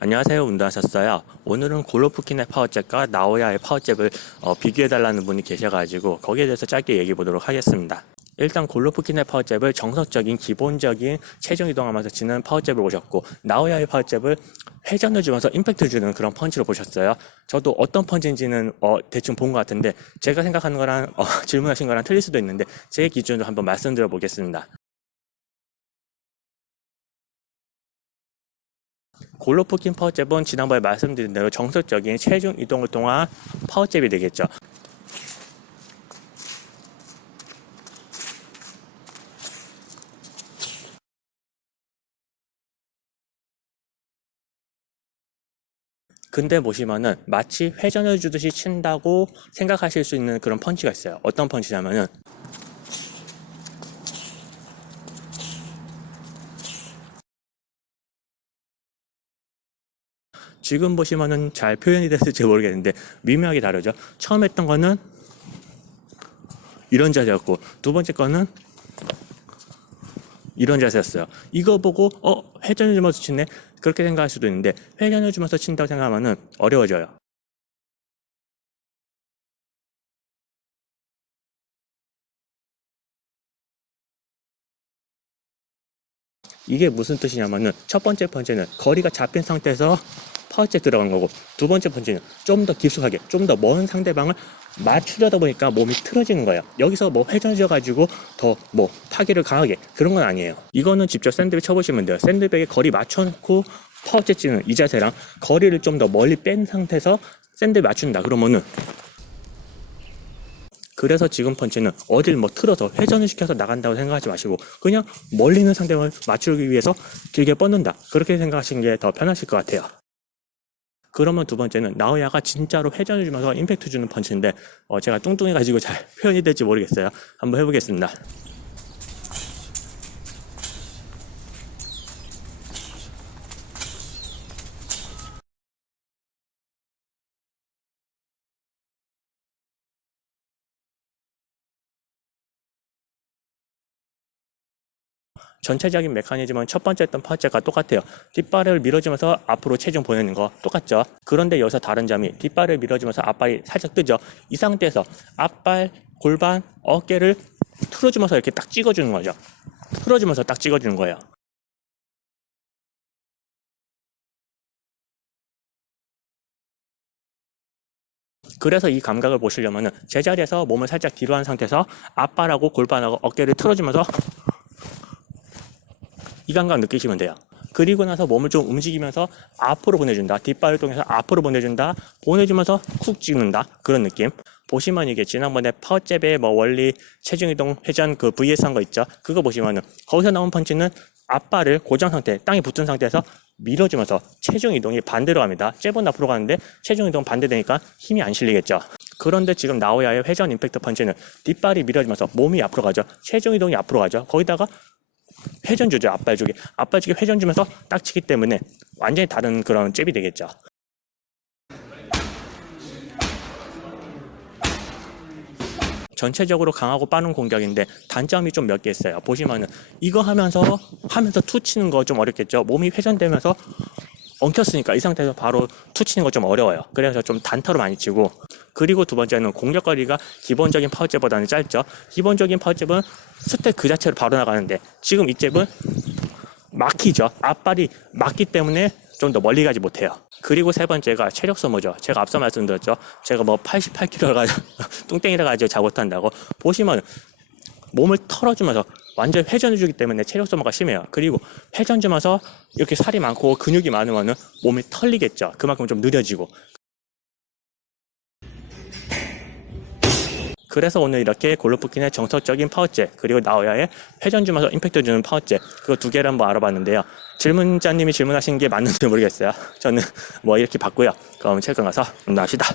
안녕하세요. 운동하셨어요. 오늘은 골로프킨의 파워잽과 나오야의 파워잽을 어, 비교해달라는 분이 계셔가지고 거기에 대해서 짧게 얘기해 보도록 하겠습니다. 일단 골로프킨의 파워잽을 정석적인 기본적인 체중 이동하면서 치는 파워잽을 보셨고 나오야의 파워잽을 회전을 주면서 임팩트 주는 그런 펀치로 보셨어요. 저도 어떤 펀치인지는 어, 대충 본 것 같은데 제가 생각하는 거랑 어, 질문하신 거랑 틀릴 수도 있는데 제 기준으로 한번 말씀드려 보겠습니다. 골로프킨 파워잽은 지난번에 말씀드린 대로 정석적인 체중 이동을 통한 파워잽이 되겠죠. 근데 보시면은 마치 회전을 주듯이 친다고 생각하실 수 있는 그런 펀치가 있어요. 어떤 펀치냐면은 지금 보시면은 잘 표현이 됐을지 모르겠는데 미묘하게 다르죠. 처음 했던 거는 이런 자세였고 두 번째 거는 이런 자세였어요. 이거 보고 어 회전을 주면서 치네 그렇게 생각할 수도 있는데 회전을 주면서 친다고 생각하면은 어려워져요. 이게 무슨 뜻이냐면은 첫 번째 펀치는 거리가 잡힌 상태에서 파워째 들어간 거고 두 번째 펀치는 좀 더 깊숙하게 좀 더 먼 상대방을 맞추려다 보니까 몸이 틀어지는 거예요. 여기서 뭐 회전져 가지고 더 뭐 타기를 강하게 그런 건 아니에요. 이거는 직접 샌드백 쳐보시면 돼요. 샌드백에 거리 맞춰놓고 파워째 치는 이 자세랑 거리를 좀 더 멀리 뺀 상태에서 샌드 맞춘다 그러면은 그래서 지금 펀치는 어딜 뭐 틀어서 회전을 시켜서 나간다고 생각하지 마시고 그냥 멀리 있는 상대방을 맞추기 위해서 길게 뻗는다 그렇게 생각하시는 게 더 편하실 것 같아요. 그러면 두 번째는 나우야가 진짜로 회전을 주면서 임팩트 주는 펀치인데 어, 제가 뚱뚱해가지고 잘 표현이 될지 모르겠어요. 한번 해보겠습니다. 전체적인 메커니즘은 첫 번째 했던 파츠가 똑같아요. 뒷발을 밀어주면서 앞으로 체중 보내는 거 똑같죠. 그런데 여기서 다른 점이 뒷발을 밀어주면서 앞발이 살짝 뜨죠. 이 상태에서 앞발, 골반, 어깨를 틀어주면서 이렇게 딱 찍어주는 거죠. 틀어주면서 딱 찍어주는 거예요. 그래서 이 감각을 보시려면은 제자리에서 몸을 살짝 뒤로 한 상태에서 앞발하고 골반하고 어깨를 틀어주면서 이 감각 느끼시면 돼요. 그리고 나서 몸을 좀 움직이면서 앞으로 보내준다. 뒷발을 통해서 앞으로 보내준다. 보내주면서 쿡 찍는다. 그런 느낌. 보시면 이게 지난번에 파워잽의 뭐 원리 체중이동 회전 그 VS 한 거 있죠. 그거 보시면은 거기서 나온 펀치는 앞발을 고정 상태, 땅에 붙은 상태에서 밀어주면서 체중 이동이 반대로 갑니다. 잽은 앞으로 가는데 체중 이동 반대되니까 힘이 안 실리겠죠. 그런데 지금 나오야의 회전 임팩트 펀치는 뒷발이 밀어주면서 몸이 앞으로 가죠. 체중 이동이 앞으로 가죠. 거기다가 회전 주죠 앞발 쪽에 앞발 쪽에 회전 주면서 딱 치기 때문에 완전히 다른 그런 잽이 되겠죠. 전체적으로 강하고 빠른 공격인데 단점이 좀 몇 개 있어요. 보시면은 이거 하면서 하면서 투 치는 거 좀 어렵겠죠. 몸이 회전되면서 엉켰으니까 이 상태에서 바로 투 치는 거 좀 어려워요. 그래서 좀 단타로 많이 치고. 그리고 두 번째는 공격거리가 기본적인 파워잽보다는 짧죠. 기본적인 파워잽은 스텝 그 자체로 바로 나가는데 지금 이 잽은 막히죠. 앞발이 막기 때문에 좀 더 멀리 가지 못해요. 그리고 세 번째가 체력 소모죠. 제가 앞서 말씀드렸죠. 제가 뭐 88kg가 뚱땡이라 가지고 잘 못한다고. 보시면 몸을 털어주면서 완전 회전을 주기 때문에 체력 소모가 심해요. 그리고 회전 주면서 이렇게 살이 많고 근육이 많으면 몸이 털리겠죠. 그만큼 좀 느려지고. 그래서 오늘 이렇게 골로프킨의 정석적인 파워제 그리고 나오야의 회전 주면서 임팩트 주는 파워제 그거 두 개를 한번 알아봤는데요. 질문자님이 질문하신 게 맞는지 모르겠어요. 저는 뭐 이렇게 봤고요. 그럼 최근 가서 운동합시다.